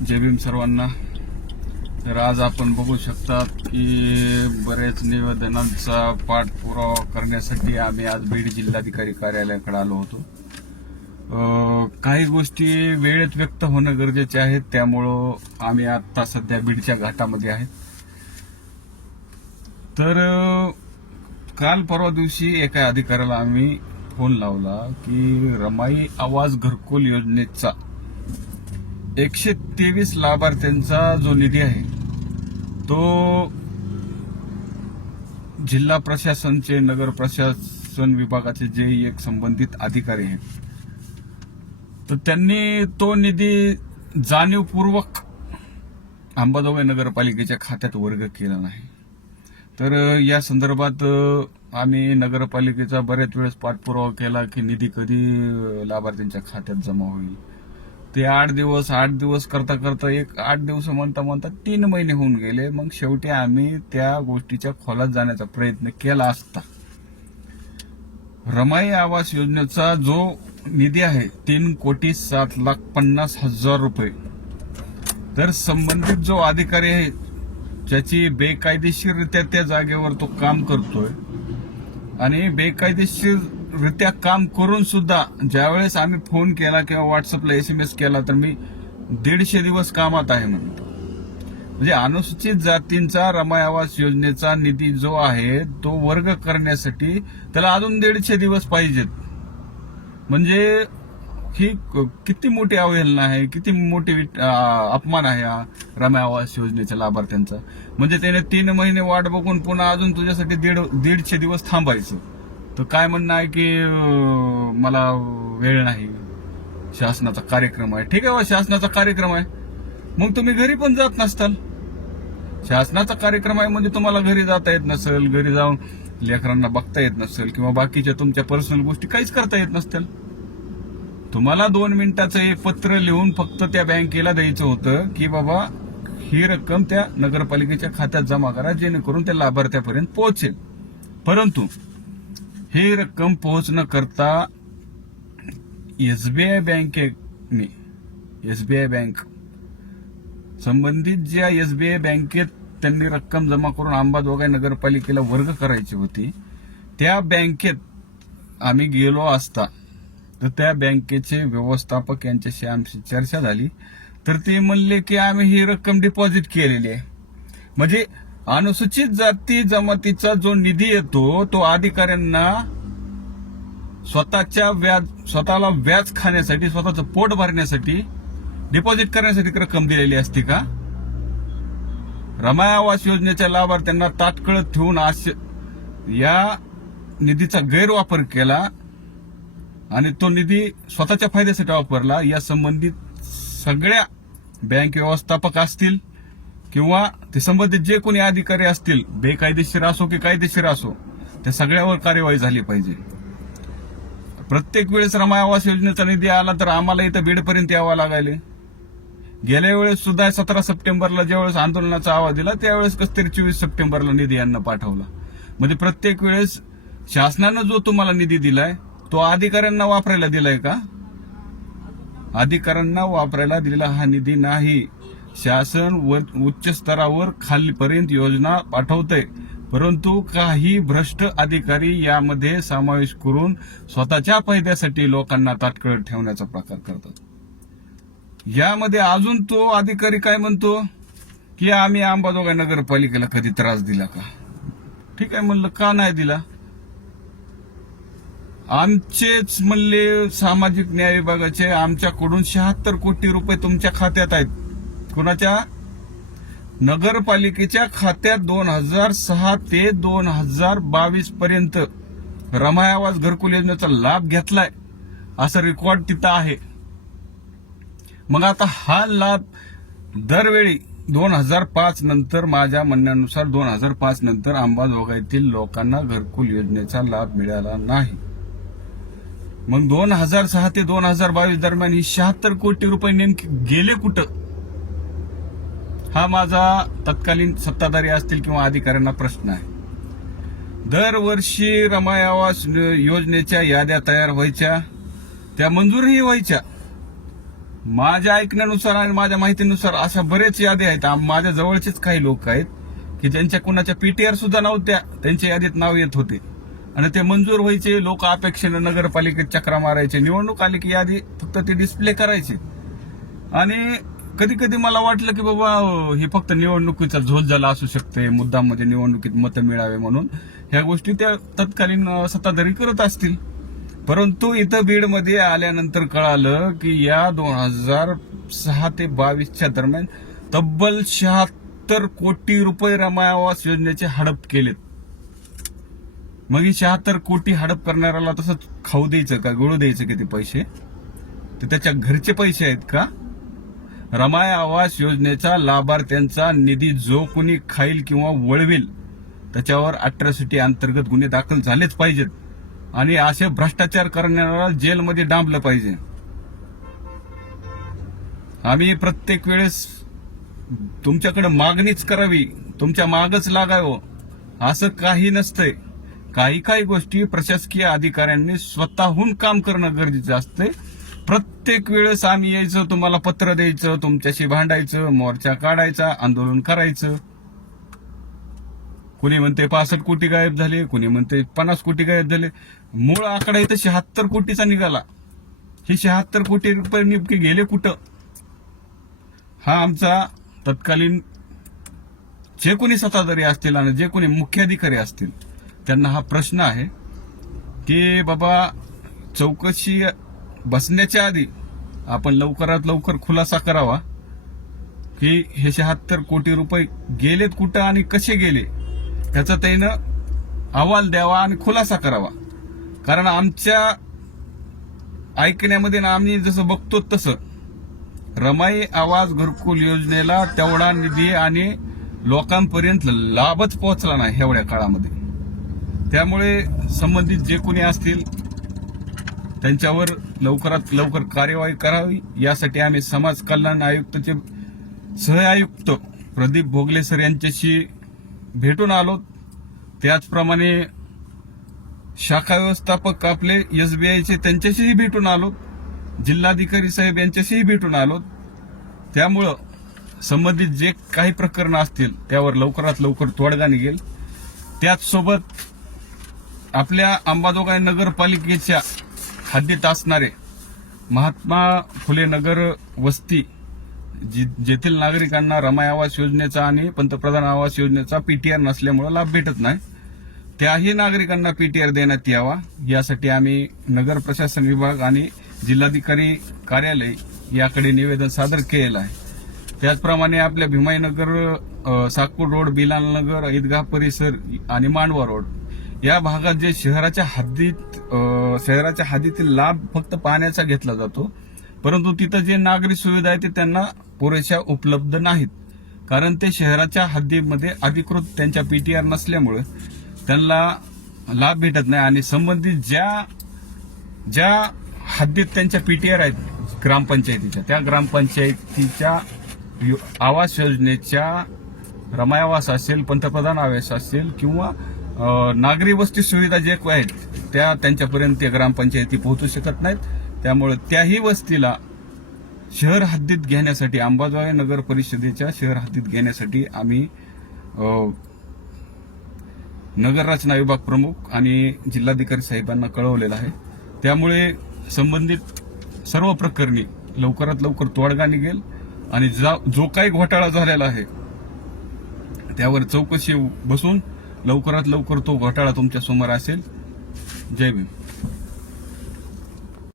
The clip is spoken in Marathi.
जय भीम सर्वांना. तर आज आपण बघू शकतात की बरेच निवेदनांचा पाठपुरावा करण्यासाठी आम्ही आज बीड जिल्हाधिकारी कार्यालयाकडे आलो होतो. काही गोष्टी वेळेत व्यक्त होणं गरजेचे आहे त्यामुळं आम्ही आता सध्या बीडच्या घाटामध्ये आहेत तर काल परवा दिवशी एका अधिकाऱ्याला आम्ही फोन लावला की रमाई आवाज घरकुल योजनेचा एकशे तेवीस लाभार्थ्यांचा जो निधी आहे तो जिल्हा प्रशासनचे नगर प्रशासन विभागाचे जे एक संबंधित अधिकारी आहेत तर त्यांनी तो निधी जाणीवपूर्वक अंबाजोगाई नगरपालिकेच्या खात्यात वर्ग केला नाही. तर या संदर्भात आम्ही नगरपालिकेचा बऱ्याच वेळेस पाठपुरावा केला की निधी कधी लाभार्थ्यांच्या खात्यात जमा होईल? ते आठ दिवस आठ दिवस करता करता एक आठ दिवस म्हणता म्हणता तीन महिने होऊन गेले. मग शेवटी आम्ही त्या गोष्टीच्या खोलात जाण्याचा प्रयत्न केला असता. रमाई आवास योजनेचा जो निधी आहे तीन कोटी सात लाख पन्नास हजार रुपये. तर संबंधित जो अधिकारी आहे ज्याची बेकायदेशीररित्या त्या जागेवर तो काम करतोय. आणि बेकायदेशीर रित्या काम करून सुद्धा ज्यावेळेस आम्ही फोन केला किंवा व्हॉट्सअपला एस एम एस केला तर मी दीडशे दिवस कामात आहे म्हणतो. म्हणजे अनुसूचित जातींचा रमाय आवास योजनेचा निधी जो आहे तो वर्ग करण्यासाठी त्याला अजून दीडशे दिवस पाहिजेत. म्हणजे ही क- किती मोठी अवहेलना आहे किती मोठी अपमान आहे हा रमाय आवास योजनेच्या लाभार्थ्यांचा. म्हणजे त्याने तीन महिने वाट बघून पुन्हा अजून तुझ्यासाठी दीड दीडशे दिवस थांबायचं. तर काय म्हणणं आहे की मला वेळ नाही. शासनाचा कार्यक्रम आहे. ठीक आहे बा, शासनाचा कार्यक्रम आहे. मग तुम्ही घरी पण जात नसताल. शासनाचा कार्यक्रम आहे म्हणजे तुम्हाला घरी जाता येत नसेल घरी जाऊन लेकरांना बघता येत नसेल किंवा बाकीच्या तुमच्या पर्सनल गोष्टी काहीच करता येत नसतील. तुम्हाला दोन मिनिटाचं एक पत्र लिहून फक्त त्या बँकेला द्यायचं होतं की बाबा ही रक्कम त्या नगरपालिकेच्या खात्यात जमा करा जेणेकरून त्या लाभार्थ्यापर्यंत पोहोचेल. परंतु ही रक्कम पोहोचण करता एस बी एसबीआय बँकेने एसबीआय बँक संबंधित ज्या एसबीआय बँकेत त्यांनी रक्कम जमा करून अंबाजोगाई नगरपालिकेला वर्ग करायची होती त्या बँकेत आम्ही गेलो असता तर त्या बँकेचे व्यवस्थापक यांच्याशी आमची चर्चा झाली तर ते म्हणले की आम्ही ही रक्कम डिपॉझिट केलेली आहे. म्हणजे अनुसूचित जाती जमातीचा जो निधी येतो तो अधिकाऱ्यांना स्वतःच्या व्याज स्वतःला व्याज खाण्यासाठी स्वतःचं पोट भरण्यासाठी डिपॉझिट करण्यासाठी रक्कम दिलेली असते का? रमाया आवास योजनेच्या लाभार्थ्यांना तात्काळ ठेवून आश या निधीचा गैरवापर केला आणि तो निधी स्वतःच्या फायद्यासाठी वापरला. या संबंधित सगळ्या बँक व्यवस्थापक असतील किंवा ते संबंधित जे कोणी अधिकारी असतील बेकायदेशीर असो की कायदेशीर असो त्या सगळ्यावर कार्यवाही झाली पाहिजे. प्रत्येक वेळेस रमाय आवास योजनेचा निधी आला तर आम्हाला इथं बीडपर्यंत यावं लागायले. गेल्या वेळेस सुद्धा सतरा सप्टेंबरला ज्यावेळेस आंदोलनाचा आवाज दिला त्यावेळेस कस तरी चोवीस सप्टेंबरला निधी यांना पाठवला. म्हणजे प्रत्येक वेळेस शासनानं जो तुम्हाला निधी दिलाय तो अधिकाऱ्यांना वापरायला दिलाय का? अधिकाऱ्यांना वापरायला दिलेला हा निधी नाही. शासन व- उच्च स्तरावर खालीपर्यंत योजना पाठवते. परंतु काही भ्रष्ट अधिकारी यामध्ये समावेश करून स्वतःच्या फायद्यासाठी लोकांना ताटकळत ठेवण्याचा प्रकार करतात. यामध्ये अजून तो अधिकारी काय म्हणतो? की आम्ही अंबाजोगाई नगरपालिकेला कधी त्रास दिला का? ठीक आहे म्हणलं का नाही दिला? आमचेच म्हणले सामाजिक न्याय विभागाचे आमच्याकडून शहात्तर कोटी रुपये तुमच्या खात्यात आहेत. कुणाच्या? नगरपालिकेच्या खात्यात दोन हजार सहा ते दोन हजार बावीस पर्यंत रमाई घरकुल योजनेचा लाभ घेतलाय असं रेकॉर्ड तिथं आहे. मग आता हा लाभ दरवेळी दोन हजार पाच नंतर माझ्या म्हणण्यानुसार दोन हजार पाच नंतर अंबाजोगाईतील लोकांना घरकुल योजनेचा लाभ मिळाला नाही. मग दोन हजार सहा ते दोन हजार बावीस दरम्यान ही शहात्तर कोटी रुपये नेमके गेले कुठं? हा माझा तत्कालीन सत्ताधारी असतील किंवा अधिकाऱ्यांना प्रश्न आहे. दरवर्षी रमाई आवास योजनेच्या याद्या तयार व्हायच्या त्या मंजूरही व्हायच्या. माझ्या ऐकण्यानुसार आणि माझ्या माहितीनुसार अशा बरेच यादी आहेत. माझ्या जवळचेच काही लोक आहेत की ज्यांच्या कुणाच्या पीटीआर सुद्धा नव्हत्या त्यांच्या यादीत नाव येत होते. आणि ते मंजूर व्हायचे लोक अपेक्षेनं नगरपालिकेत चक्रा मारायचे निवडणूक आली की यादी फक्त ते डिस्प्ले करायचे. आणि कधी कधी मला वाटलं की बाबा हे फक्त निवडणुकीचा झोल झाला असू शकते मुद्दामध्ये निवडणुकीत मतं मिळावे म्हणून. ह्या गोष्टी त्या तत्कालीन सत्ताधारी करत असतील. परंतु इथं बीडमध्ये आल्यानंतर कळालं की या दोन हजार सहा ते बावीसच्या दरम्यान तब्बल शहात्तर कोटी रुपये रमायावास योजनेचे हडप केलेत. मग ही शहात्तर कोटी हडप करणाऱ्याला तसंच खाऊ द्यायचं का गळू द्यायचं किती पैसे? तर त्याच्या घरचे पैसे आहेत का? रमाय आवास योजनेचा लाभार्थ्यांचा निधी जो कोणी खाईल किंवा वळवेल त्याच्यावर अट्रॉसिटी अंतर्गत गुन्हे दाखल झालेच पाहिजेत. आणि असे भ्रष्टाचार करणाऱ्याला जेलमध्ये डांबलं पाहिजे. आम्ही प्रत्येक वेळेस तुमच्याकडे मागणीच करावी तुमच्या मागच लागावं असं काही नसतंय. काही काही गोष्टी प्रशासकीय अधिकाऱ्यांनी स्वतःहून काम करणं गरजेचं असतंय. प्रत्येक वेळेस आम्ही यायचं तुम्हाला पत्र द्यायचं तुमच्याशी भांडायचं मोर्चा काढायचा आंदोलन करायचं. कुणी म्हणते पासष्ट कोटी गायब झाले कुणी म्हणते पन्नास कोटी गायब झाले. मूळ आकडा इथं शहात्तर कोटीचा निघाला. हे शहात्तर कोटी रुपये नेमके गेले कुठं? हा आमचा तत्कालीन जे कोणी सत्ताधारी असतील आणि जे कोणी मुख्याधिकारी असतील त्यांना हा प्रश्न आहे की बाबा चौकशी बसण्याच्या आधी आपण लवकरात लवकर खुलासा करावा की हे शहात्तर कोटी रुपये गेलेत कुठं आणि कसे गेले त्याचा त्यानं अहवाल द्यावा आणि खुलासा करावा. कारण आमच्या ऐकण्यामध्ये ना आम्ही जसं बघतो तसं रमाई आवाज घरकुल योजनेला तेवढा निधी आणि लोकांपर्यंत लाभच पोहोचला नाही एवढ्या काळामध्ये. त्यामुळे संबंधित जे कोणी असतील त्यांच्यावर लवकरात लवकर कार्यवाही करावी. यासाठी आम्ही समाज कल्याण आयुक्तचे सहआयुक्त प्रदीप भोगले सर यांच्याशी भेटून आलो. त्याचप्रमाणे शाखा व्यवस्थापक आपले एसबीआयचे त्यांच्याशीही भेटून आलो. जिल्हाधिकारी साहेब यांच्याशीही भेटून आलो. त्यामुळं संबंधित जे काही प्रकरणं असतील त्यावर लवकरात लवकर तोडगा निघेल. त्याचसोबत आपल्या अंबाजोगाई नगरपालिकेच्या हद्दीत असणारे महात्मा फुले नगर वस्ती जि- जेथील नागरिकांना रमाई आवास योजनेचा आणि पंतप्रधान आवास योजनेचा पीटीआर नसल्यामुळे लाभ भेटत नाही. त्याही नागरिकांना पीटीआर देण्यात यावा. यासाठी आम्ही नगर प्रशासन विभाग आणि जिल्हाधिकारी कार्यालय याकडे निवेदन सादर केलेलं आहे. त्याचप्रमाणे आपल्या भीमाईनगर साकूर रोड बिलालनगर ईदगाह परिसर आणि मांडवा रोड या भागात जे शहराच्या हद्दीत शहराच्या हद्दीतील लाभ फक्त पाण्याचा घेतला जातो. परंतु तिथं जे नागरी सुविधा आहे ते त्यांना पुरेशा उपलब्ध नाहीत. कारण ते शहराच्या हद्दीमध्ये अधिकृत त्यांच्या पीटीआर नसल्यामुळे त्यांना लाभ भेटत नाही आणि संबंधित ज्या ज्या हद्दीत त्यांच्या पीटीआर आहेत ग्रामपंचायतीच्या त्या ग्रामपंचायतीच्या आवास योजनेच्या रमायावास असेल पंतप्रधान आवास असेल किंवा नागरी वस्ती सुविधा जे आहेत त्या त्यांच्यापर्यंत त्या ग्रामपंचायती पोहोचू शकत नाहीत. त्यामुळे त्याही वस्तीला शहर हद्दीत घेण्यासाठी अंबाजोगाई नगर परिषदेच्या शहर हद्दीत घेण्यासाठी आम्ही नगररचना नगर रचना विभाग प्रमुख आणि जिल्हाधिकारी साहेबांना कळवलेलं आहे. त्यामुळे संबंधित सर्व प्रकरणी लवकरात लवकर तोडगा निघेल आणि जा- जो काही घोटाळा झालेला आहे त्यावर चौकशी बसून लवकरात लवकर तो घोटाळा तुमच्यासमोर असेल. जय भीम.